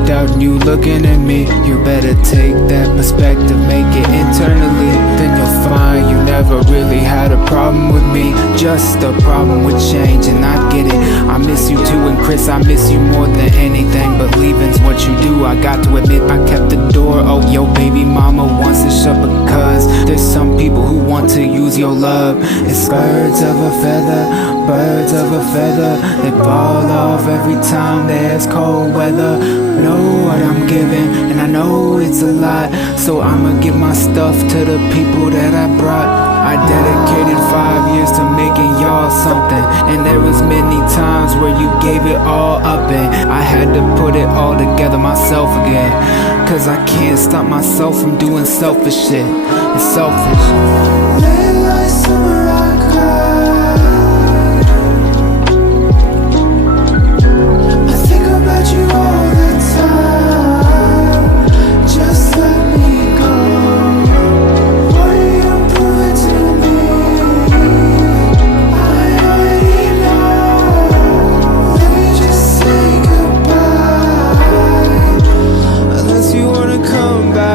self-doubt and you looking at me. You better take that perspective, make it internally. Then you'll find you never really had a problem with me, just a problem with change, and I get it. I miss you too, and Chris, I miss you more than anything. But leaving's what you do, I got to admit I kept the door. Oh, your baby mama wants it shut because there's some people who want to use your love. It's birds of a feather, birds of a feather. They fall off every time there's cold weather. Know what I'm giving, and I know it's a lot, so I'ma give my stuff to the people that I brought. I dedicated 5 years to making y'all something, and there was many times where you gave it all up, and I had to put it all together myself again. Cause I can't stop myself from doing selfish shit. It's selfish. Late night summer I cry. I think about you all the time. Just let me go. What are you proving to me? I already know. Let me just say goodbye, unless you wanna come back.